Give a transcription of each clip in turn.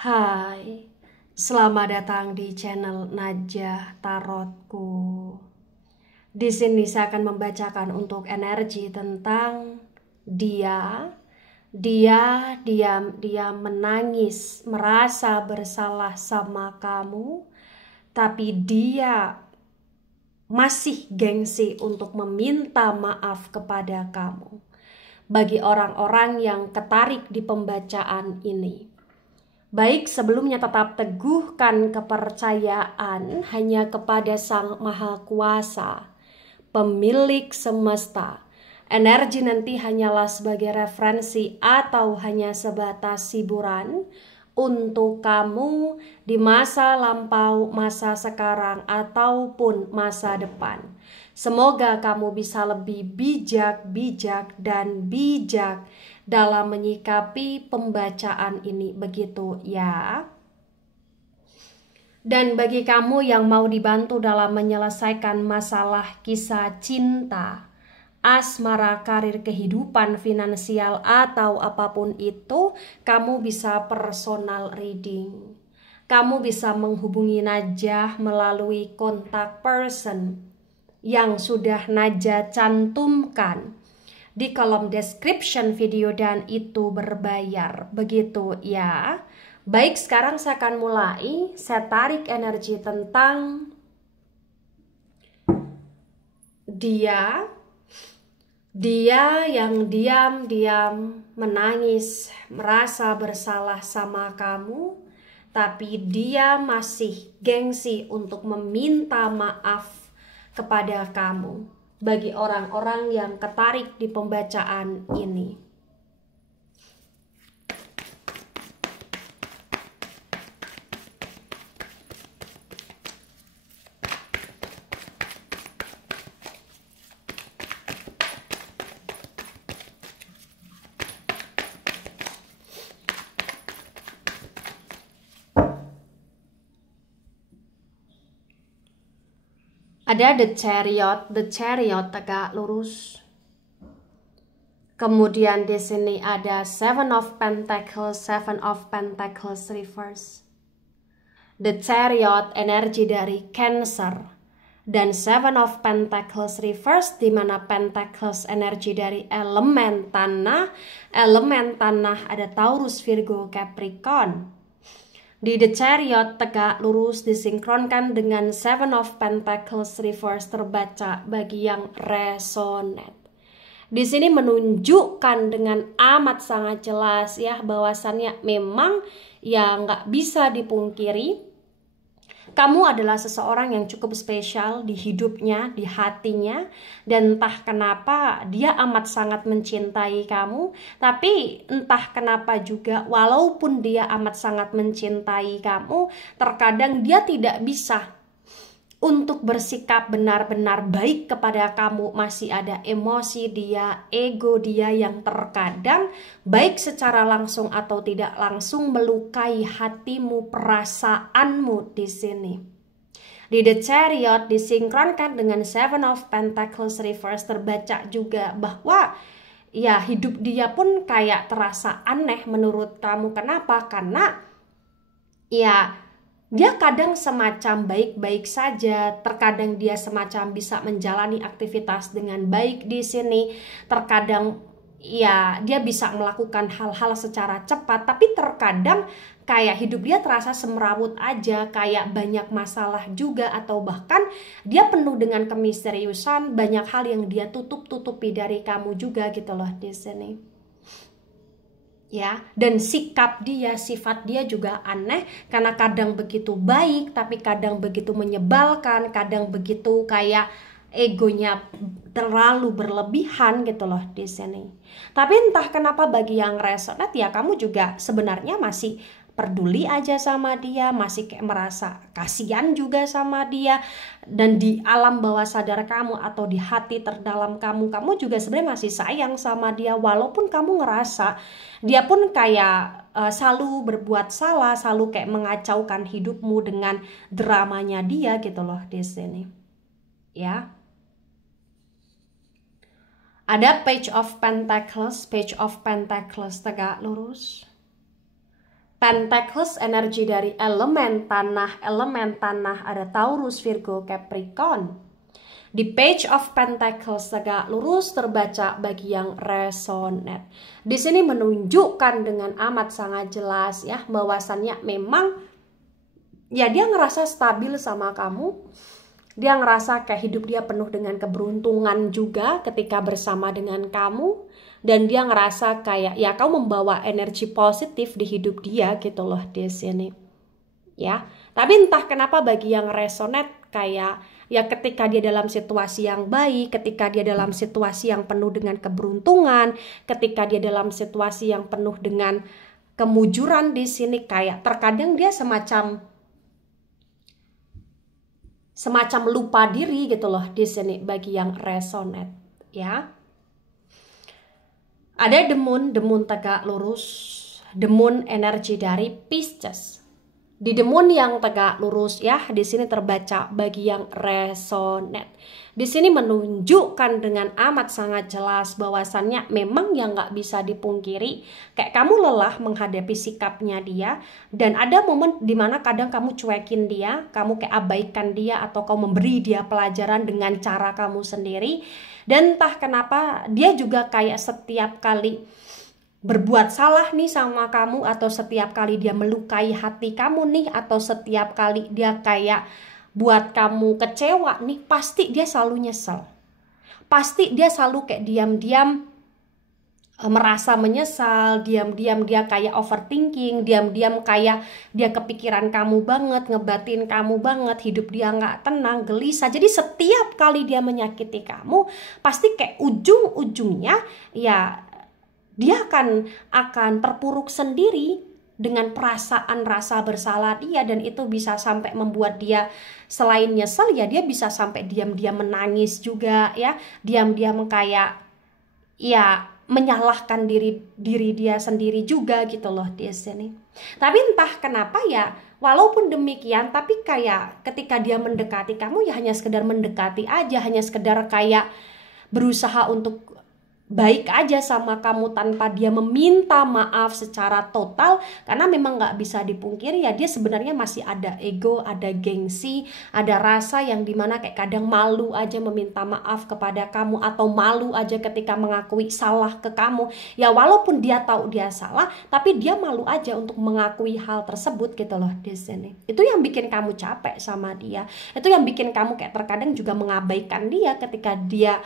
Hai, selamat datang di channel Najah Tarotku. Di sini saya akan membacakan untuk energi tentang dia. Dia menangis, merasa bersalah sama kamu, tapi dia masih gengsi untuk meminta maaf kepada kamu. Bagi orang-orang yang ketarik di pembacaan ini, baik sebelumnya tetap teguhkan kepercayaan hanya kepada Sang Maha Kuasa, pemilik semesta. Energi nanti hanyalah sebagai referensi atau hanya sebatas hiburan untuk kamu di masa lampau, masa sekarang, ataupun masa depan. Semoga kamu bisa lebih bijak dalam menyikapi pembacaan ini, begitu ya. Dan bagi kamu yang mau dibantu dalam menyelesaikan masalah kisah cinta, asmara, karir, kehidupan, finansial, atau apapun itu, kamu bisa personal reading. Kamu bisa menghubungi Najah melalui kontak person yang sudah Najah cantumkan di kolom description video, dan itu berbayar, begitu ya. Baik, sekarang saya akan mulai. Saya tarik energi tentang dia yang diam-diam menangis, merasa bersalah sama kamu, tapi dia masih gengsi untuk meminta maaf kepada kamu. Bagi orang-orang yang ketarik di pembacaan ini, ada the chariot tegak lurus. Kemudian di sini ada Seven of Pentacles reverse. The chariot energi dari Cancer, dan Seven of Pentacles reverse, di mana Pentacles energi dari elemen tanah. Elemen tanah ada Taurus, Virgo, Capricorn. Di The Chariot tegak lurus disinkronkan dengan Seven of Pentacles reverse terbaca bagi yang resonate. Di sini menunjukkan dengan amat sangat jelas ya, bahwasannya memang ya nggak bisa dipungkiri, kamu adalah seseorang yang cukup spesial di hidupnya, di hatinya, dan entah kenapa dia amat sangat mencintai kamu. Tapi entah kenapa juga, walaupun dia amat sangat mencintai kamu, terkadang dia tidak bisa untuk bersikap benar-benar baik kepada kamu. Masih ada emosi dia, ego dia yang terkadang baik secara langsung atau tidak langsung melukai hatimu, perasaanmu di sini. Di The Chariot disinkronkan dengan Seven of Pentacles reverse terbaca juga bahwa ya hidup dia pun kayak terasa aneh menurut kamu. Kenapa? Karena ya dia kadang semacam baik-baik saja, terkadang dia semacam bisa menjalani aktivitas dengan baik di sini, terkadang ya dia bisa melakukan hal-hal secara cepat, tapi terkadang kayak hidup dia terasa semrawut aja, kayak banyak masalah juga, atau bahkan dia penuh dengan kemisteriusan, banyak hal yang dia tutup-tutupi dari kamu juga gitu loh di sini. Ya, dan sikap dia, sifat dia juga aneh, karena kadang begitu baik tapi kadang begitu menyebalkan, kadang begitu kayak egonya terlalu berlebihan gitu loh di sini. Tapi entah kenapa bagi yang resonate ya, kamu juga sebenarnya masih peduli aja sama dia, masih kayak merasa kasihan juga sama dia, dan di alam bawah sadar kamu atau di hati terdalam kamu juga sebenarnya masih sayang sama dia, walaupun kamu ngerasa dia pun kayak selalu berbuat salah, selalu kayak mengacaukan hidupmu dengan dramanya dia gitu loh di sini. Ya. Ada Page of Pentacles tegak lurus. Pentacles energi dari elemen tanah ada Taurus, Virgo, Capricorn. Di Page of Pentacles tegak lurus terbaca bagi yang resonate. Di sini menunjukkan dengan amat sangat jelas ya bahwasannya memang ya dia ngerasa stabil sama kamu. Dia ngerasa kayak hidup dia penuh dengan keberuntungan juga ketika bersama dengan kamu. Dan dia ngerasa kayak ya kamu membawa energi positif di hidup dia gitu loh di sini. Ya, tapi entah kenapa bagi yang resonate kayak ya ketika dia dalam situasi yang baik, ketika dia dalam situasi yang penuh dengan keberuntungan, ketika dia dalam situasi yang penuh dengan kemujuran di sini kayak terkadang dia semacam lupa diri gitu loh di sini bagi yang resonate ya. Ada the moon tegak lurus, the moon energi dari Pisces. Di the moon yang tegak lurus ya, di sini terbaca bagi yang resonate. Di sini menunjukkan dengan amat sangat jelas bahwasannya memang yang nggak bisa dipungkiri, kayak kamu lelah menghadapi sikapnya dia, dan ada momen dimana kadang kamu cuekin dia, kamu kayak abaikan dia, atau kamu memberi dia pelajaran dengan cara kamu sendiri. Dan entah kenapa dia juga kayak setiap kali berbuat salah nih sama kamu, atau setiap kali dia melukai hati kamu nih, atau setiap kali dia kayak buat kamu kecewa nih, pasti dia selalu nyesel. Pasti dia selalu kayak diam-diam merasa menyesal, diam-diam dia kayak overthinking, diam-diam kayak dia kepikiran kamu banget, ngebatin kamu banget, hidup dia nggak tenang, gelisah. Jadi setiap kali dia menyakiti kamu, pasti kayak ujung-ujungnya ya dia akan terpuruk sendiri dengan perasaan rasa bersalah dia, dan itu bisa sampai membuat dia selain nyesel ya dia bisa sampai diam-diam menangis juga ya, diam-diam kayak ya menyalahkan diri dia sendiri juga gitu loh di sini. Tapi entah kenapa ya, walaupun demikian, tapi kayak ketika dia mendekati kamu ya hanya sekedar mendekati aja, hanya sekedar kayak berusaha untuk baik aja sama kamu tanpa dia meminta maaf secara total. Karena memang nggak bisa dipungkiri ya dia sebenarnya masih ada ego, ada gengsi, ada rasa yang dimana kayak kadang malu aja meminta maaf kepada kamu, atau malu aja ketika mengakui salah ke kamu. Ya walaupun dia tahu dia salah, tapi dia malu aja untuk mengakui hal tersebut gitu loh di sini. Itu yang bikin kamu capek sama dia. Itu yang bikin kamu kayak terkadang juga mengabaikan dia ketika dia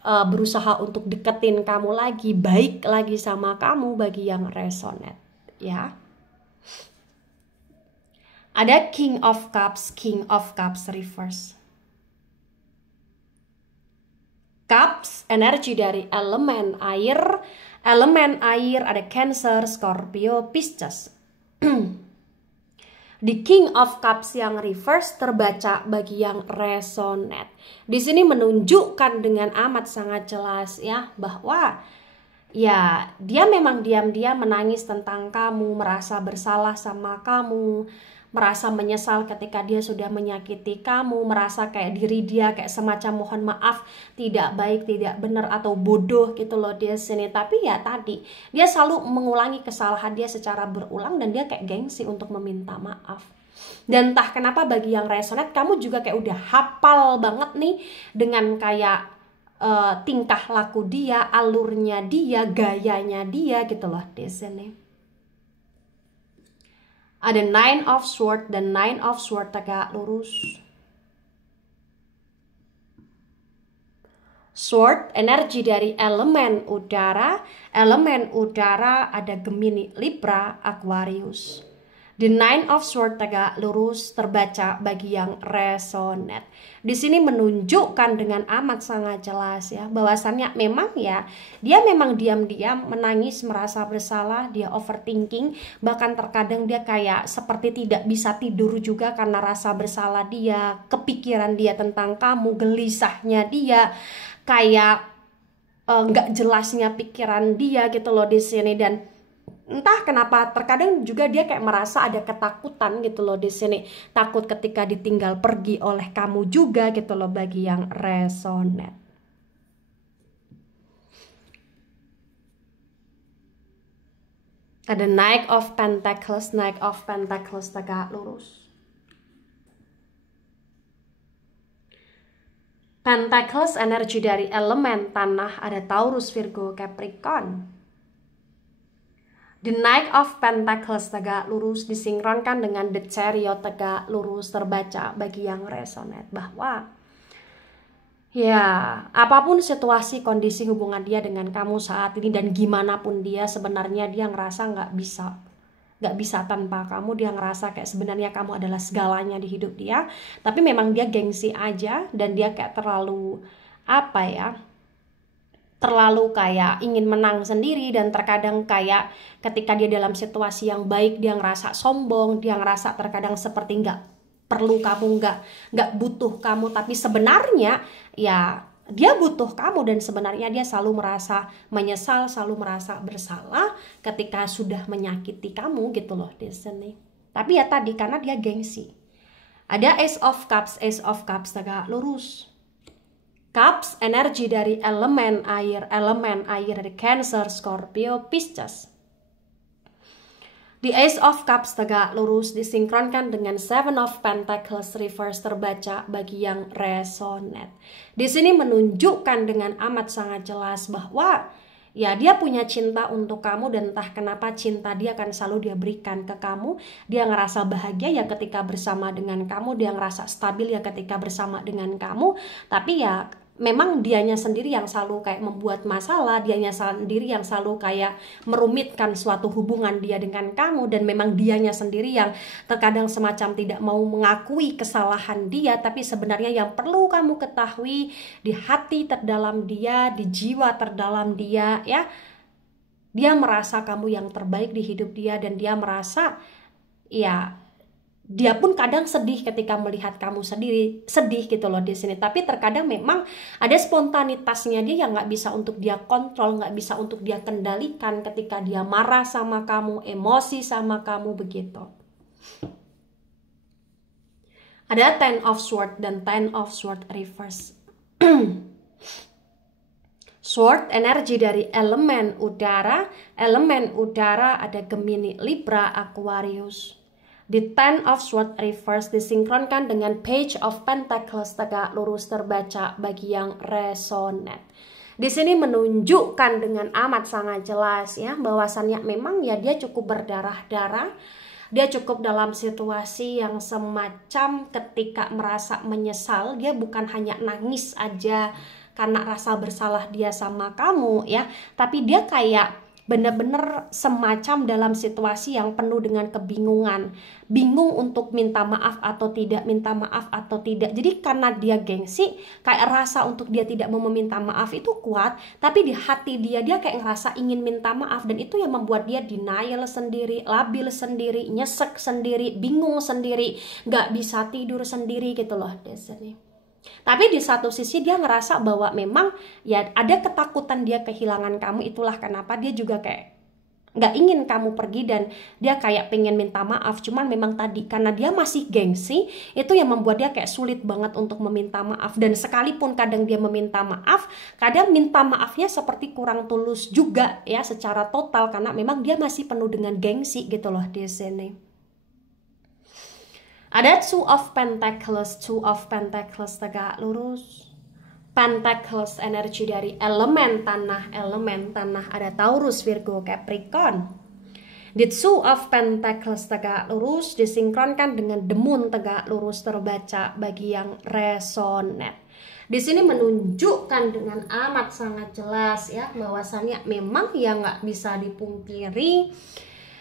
berusaha untuk deketin kamu lagi, baik lagi sama kamu bagi yang resonate ya. Ada King of Cups reverse. Cups energi dari elemen air ada Cancer, Scorpio, Pisces. Di King of Cups yang reverse terbaca bagi yang resonate. Di sini menunjukkan dengan amat sangat jelas ya bahwa ya dia memang diam-diam menangis tentang kamu, merasa bersalah sama kamu, merasa menyesal ketika dia sudah menyakiti kamu, merasa kayak diri dia kayak semacam mohon maaf tidak baik, tidak benar, atau bodoh gitu loh di sini. Tapi ya tadi dia selalu mengulangi kesalahan dia secara berulang, dan dia kayak gengsi untuk meminta maaf. Dan entah kenapa bagi yang resonate, kamu juga kayak udah hafal banget nih dengan kayak tingkah laku dia, alurnya dia, gayanya dia gitu loh di sini. Ada Nine of Swords, dan Nine of Swords tegak lurus. Sword energi dari elemen udara ada Gemini, Libra, Aquarius. The Nine of Swords tegak lurus terbaca bagi yang resonate. Di sini menunjukkan dengan amat sangat jelas ya bahwasannya memang ya dia memang diam-diam menangis, merasa bersalah, dia overthinking, bahkan terkadang dia kayak seperti tidak bisa tidur juga karena rasa bersalah dia, kepikiran dia tentang kamu, gelisahnya dia, kayak nggak jelasnya pikiran dia gitu loh di sini. Dan entah kenapa terkadang juga dia kayak merasa ada ketakutan gitu loh di sini, takut ketika ditinggal pergi oleh kamu juga gitu loh bagi yang resonate. Ada Knight of Pentacles, Knight of Pentacles tegak lurus. Pentacles energi dari elemen tanah, ada Taurus, Virgo, Capricorn. The Knight of Pentacles tegak lurus disinkronkan dengan The Chariot tegak lurus, terbaca bagi yang resonate bahwa ya, apapun situasi kondisi hubungan dia dengan kamu saat ini dan gimana pun dia, sebenarnya dia ngerasa nggak bisa tanpa kamu. Dia ngerasa kayak sebenarnya kamu adalah segalanya di hidup dia, tapi memang dia gengsi aja dan dia kayak terlalu terlalu kayak ingin menang sendiri, dan terkadang kayak ketika dia dalam situasi yang baik dia ngerasa sombong, dia ngerasa terkadang seperti nggak perlu kamu, nggak butuh kamu, tapi sebenarnya ya dia butuh kamu, dan sebenarnya dia selalu merasa menyesal, selalu merasa bersalah ketika sudah menyakiti kamu gitu loh di sini. Tapi ya tadi karena dia gengsi. Ada Ace of Cups tegak lurus. Cups energi dari elemen air dari Cancer, Scorpio, Pisces. The Ace of Cups tegak lurus disinkronkan dengan Seven of Pentacles reverse, terbaca bagi yang resonate. Di sini menunjukkan dengan amat sangat jelas bahwa ya dia punya cinta untuk kamu, dan entah kenapa cinta dia akan selalu dia berikan ke kamu. Dia ngerasa bahagia ya ketika bersama dengan kamu, dia ngerasa stabil ya ketika bersama dengan kamu. Tapi ya memang dianya sendiri yang selalu kayak membuat masalah, dianya sendiri yang selalu kayak merumitkan suatu hubungan dia dengan kamu, dan memang dianya sendiri yang terkadang semacam tidak mau mengakui kesalahan dia. Tapi sebenarnya yang perlu kamu ketahui, di hati terdalam dia, di jiwa terdalam dia ya, dia merasa kamu yang terbaik di hidup dia, dan dia merasa ya dia pun kadang sedih ketika melihat kamu sedih gitu loh di sini. Tapi terkadang memang ada spontanitasnya dia yang nggak bisa untuk dia kontrol, nggak bisa untuk dia kendalikan ketika dia marah sama kamu, emosi sama kamu begitu. Ada Ten of Swords dan Ten of Swords reverse. Sword energi dari elemen udara ada Gemini, Libra, Aquarius. The Ten of Swords reverse disinkronkan dengan Page of Pentacles tegak lurus, terbaca bagi yang resonate. Di sini menunjukkan dengan amat sangat jelas ya bahwasannya memang ya dia cukup berdarah-darah. Dia cukup dalam situasi yang semacam ketika merasa menyesal, dia bukan hanya nangis aja karena rasa bersalah dia sama kamu ya, tapi dia kayak benar-benar semacam dalam situasi yang penuh dengan kebingungan, bingung untuk minta maaf atau tidak, minta maaf atau tidak. Jadi karena dia gengsi, kayak rasa untuk dia tidak mau meminta maaf itu kuat, tapi di hati dia kayak ngerasa ingin minta maaf, dan itu yang membuat dia denial sendiri, labil sendiri, nyesek sendiri, bingung sendiri, nggak bisa tidur sendiri gitu loh di sini. Tapi di satu sisi dia ngerasa bahwa memang ya ada ketakutan dia kehilangan kamu, itulah kenapa dia juga kayak nggak ingin kamu pergi, dan dia kayak pengen minta maaf. Cuman memang tadi karena dia masih gengsi, itu yang membuat dia kayak sulit banget untuk meminta maaf. Dan sekalipun kadang dia meminta maaf, kadang minta maafnya seperti kurang tulus juga ya secara total, karena memang dia masih penuh dengan gengsi gitu loh di sini. Ada Two of Pentacles tegak lurus. Pentacles energi dari elemen tanah ada Taurus, Virgo, Capricorn. The Two of Pentacles tegak lurus disinkronkan dengan The Moon tegak lurus, terbaca bagi yang resonate. Di sini menunjukkan dengan amat sangat jelas ya bahwasannya memang ya nggak bisa dipungkiri.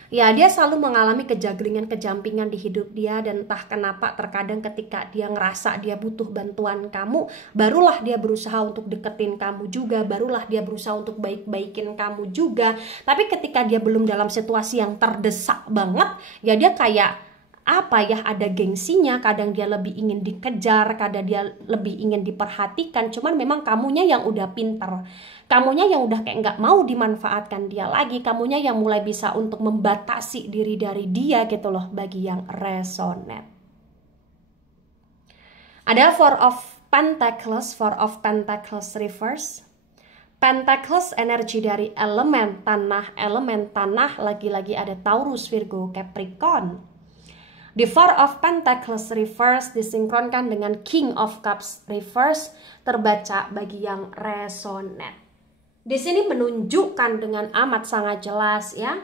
Ya dia selalu mengalami kejampingan di hidup dia, dan entah kenapa terkadang ketika dia ngerasa dia butuh bantuan kamu, barulah dia berusaha untuk deketin kamu juga, barulah dia berusaha untuk baik-baikin kamu juga. Tapi ketika dia belum dalam situasi yang terdesak banget, ya dia kayak ada gengsinya, kadang dia lebih ingin dikejar, kadang dia lebih ingin diperhatikan. Cuman memang kamunya yang udah pinter, kamunya yang udah kayak nggak mau dimanfaatkan dia lagi, kamunya yang mulai bisa untuk membatasi diri dari dia gitu loh bagi yang resonate. Ada Four of Pentacles reverse. Pentacles energi dari elemen tanah lagi-lagi ada Taurus, Virgo, Capricorn. The Four of Pentacles reverse disinkronkan dengan King of Cups reverse, terbaca bagi yang resonate. Di sini menunjukkan dengan amat sangat jelas ya.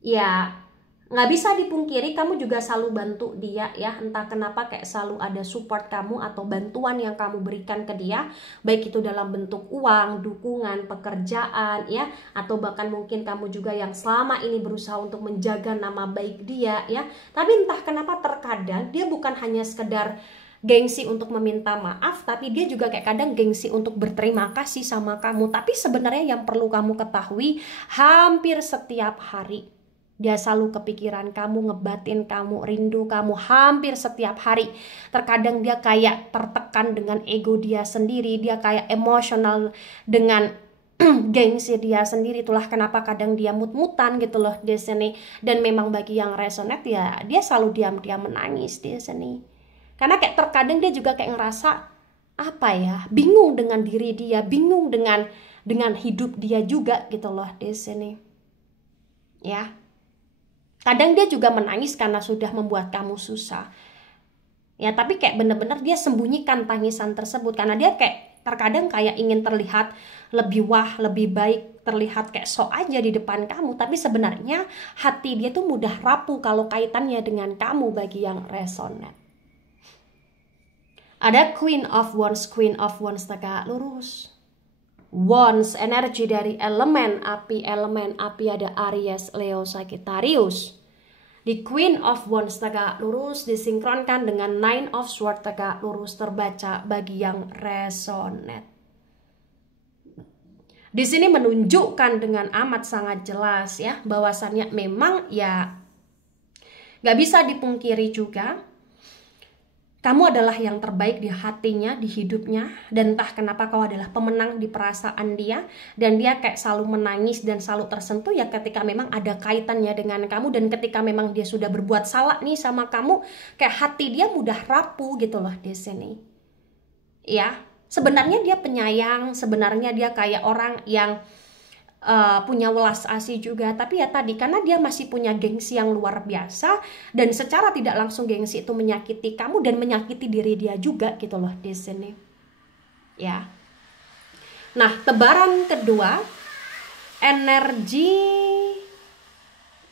Ya, nggak bisa dipungkiri kamu juga selalu bantu dia ya, entah kenapa kayak selalu ada support kamu atau bantuan yang kamu berikan ke dia, baik itu dalam bentuk uang, dukungan, pekerjaan ya, atau bahkan mungkin kamu juga yang selama ini berusaha untuk menjaga nama baik dia ya. Tapi entah kenapa terkadang dia bukan hanya sekedar gengsi untuk meminta maaf, tapi dia juga kayak kadang gengsi untuk berterima kasih sama kamu. Tapi sebenarnya yang perlu kamu ketahui, hampir setiap hari dia selalu kepikiran kamu, ngebatin kamu, rindu kamu hampir setiap hari. Terkadang dia kayak tertekan dengan ego dia sendiri, dia kayak emosional dengan gengsi dia sendiri. Itulah kenapa kadang dia mut-mutan gitu loh di sini. Dan memang bagi yang resonate ya, dia selalu diam-diam menangis di sini. Karena kayak terkadang dia juga kayak ngerasa apa ya, bingung dengan diri dia, bingung dengan hidup dia juga gitu loh di sini. Ya. Kadang dia juga menangis karena sudah membuat kamu susah. Ya, tapi kayak bener-bener dia sembunyikan tangisan tersebut karena dia kayak terkadang kayak ingin terlihat lebih wah, lebih baik, terlihat kayak sok aja di depan kamu, tapi sebenarnya hati dia tuh mudah rapuh kalau kaitannya dengan kamu bagi yang resonate. Ada Queen of Wands tegak lurus. Wands energi dari elemen api ada Aries, Leo, Sagittarius. Di Queen of Wands tegak lurus disinkronkan dengan Nine of Swords tegak lurus, terbaca bagi yang resonate. Di sini menunjukkan dengan amat sangat jelas ya, bahwasannya memang ya gak bisa dipungkiri juga kamu adalah yang terbaik di hatinya, di hidupnya, dan entah kenapa kau adalah pemenang di perasaan dia, dan dia kayak selalu menangis dan selalu tersentuh ya ketika memang ada kaitannya dengan kamu, dan ketika memang dia sudah berbuat salah nih sama kamu, kayak hati dia mudah rapuh gitu loh di sini. Ya, sebenarnya dia penyayang, sebenarnya dia kayak orang yang punya welas asih juga, tapi ya tadi karena dia masih punya gengsi yang luar biasa dan secara tidak langsung gengsi itu menyakiti kamu dan menyakiti diri dia juga gitu loh di sini. Ya. Nah, tebaran kedua energi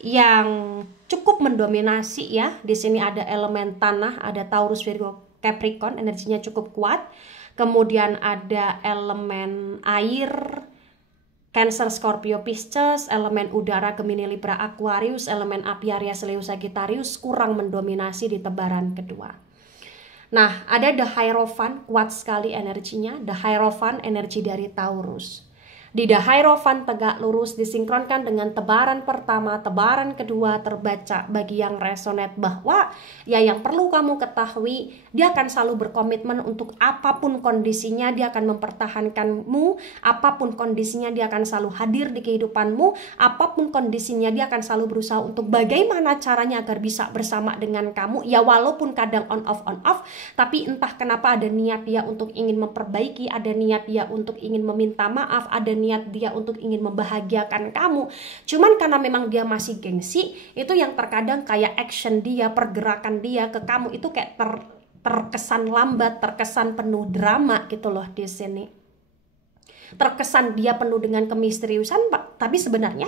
yang cukup mendominasi ya. Di sini ada elemen tanah, ada Taurus, Virgo, Capricorn, energinya cukup kuat. Kemudian ada elemen air, Cancer, Scorpio, Pisces, elemen udara, Gemini, Libra, Aquarius, elemen api, Aries, Leo, Sagittarius kurang mendominasi di tebaran kedua. Nah, ada The Hierophant, kuat sekali energinya. The Hierophant, energi dari Taurus. Di The Hierophant tegak lurus disinkronkan dengan tebaran pertama, tebaran kedua, terbaca bagi yang resonate bahwa ya yang perlu kamu ketahui, dia akan selalu berkomitmen untuk apapun kondisinya, dia akan mempertahankanmu, apapun kondisinya dia akan selalu hadir di kehidupanmu, apapun kondisinya dia akan selalu berusaha untuk bagaimana caranya agar bisa bersama dengan kamu, ya walaupun kadang on off, tapi entah kenapa ada niat dia untuk ingin memperbaiki, ada niat dia untuk ingin meminta maaf, ada niat dia untuk ingin membahagiakan kamu. Cuman karena memang dia masih gengsi, itu yang terkadang kayak action dia, pergerakan dia ke kamu itu kayak terkesan lambat, terkesan penuh drama gitu loh di sini. Terkesan dia penuh dengan kemisteriusan, tapi sebenarnya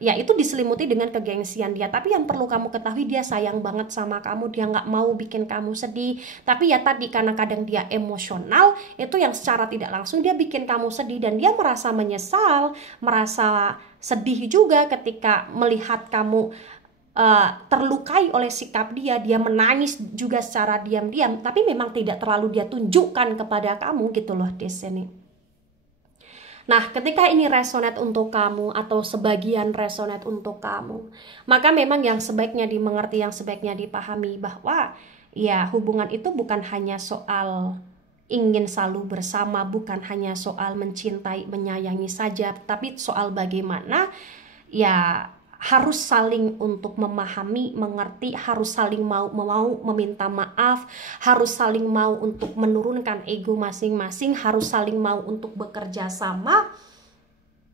ya itu diselimuti dengan kegengsian dia. Tapi yang perlu kamu ketahui, dia sayang banget sama kamu, dia nggak mau bikin kamu sedih. Tapi ya tadi karena kadang dia emosional, itu yang secara tidak langsung dia bikin kamu sedih, dan dia merasa menyesal, merasa sedih juga ketika melihat kamu terlukai oleh sikap dia. Dia menangis juga secara diam-diam, tapi memang tidak terlalu dia tunjukkan kepada kamu gitu loh di sini. Nah, ketika ini resonate untuk kamu atau sebagian resonate untuk kamu, maka memang yang sebaiknya dimengerti, yang sebaiknya dipahami bahwa ya hubungan itu bukan hanya soal ingin selalu bersama, bukan hanya soal mencintai, menyayangi saja, tapi soal bagaimana ya harus saling untuk memahami, mengerti, harus saling mau meminta maaf, harus saling mau untuk menurunkan ego masing-masing, harus saling mau untuk bekerja sama,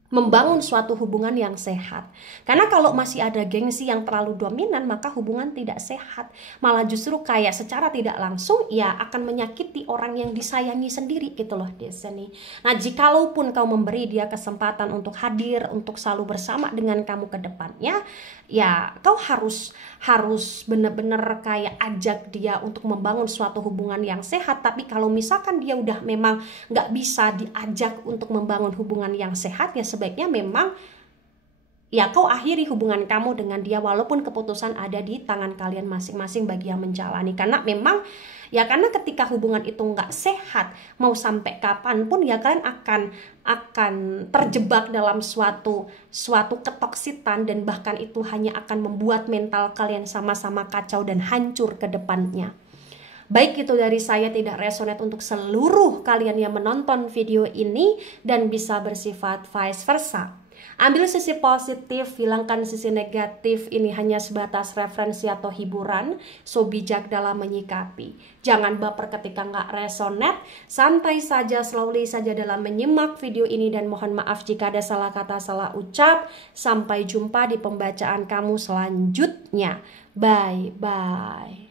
membangun suatu hubungan yang sehat. Karena kalau masih ada gengsi yang terlalu dominan, maka hubungan tidak sehat. Malah justru kayak secara tidak langsung ya akan menyakiti orang yang disayangi sendiri gitu loh di sini. Nah, jikalaupun kau memberi dia kesempatan untuk hadir, untuk selalu bersama dengan kamu ke depannya, ya kau harus benar-benar kayak ajak dia untuk membangun suatu hubungan yang sehat. Tapi kalau misalkan dia udah memang nggak bisa diajak untuk membangun hubungan yang sehat, ya sebaiknya memang ya kau akhiri hubungan kamu dengan dia, walaupun keputusan ada di tangan kalian masing-masing bagi yang menjalani. Karena memang ya karena ketika hubungan itu nggak sehat, mau sampai kapanpun ya kalian akan terjebak dalam suatu ketoksitan, dan bahkan itu hanya akan membuat mental kalian sama-sama kacau dan hancur ke depannya. Baik itu dari saya, tidak resonate untuk seluruh kalian yang menonton video ini dan bisa bersifat vice versa. Ambil sisi positif, hilangkan sisi negatif. Ini hanya sebatas referensi atau hiburan, so bijak dalam menyikapi. Jangan baper ketika nggak resonate, santai saja, slowly saja dalam menyimak video ini, dan mohon maaf jika ada salah kata, salah ucap. Sampai jumpa di pembacaan kamu selanjutnya. Bye-bye.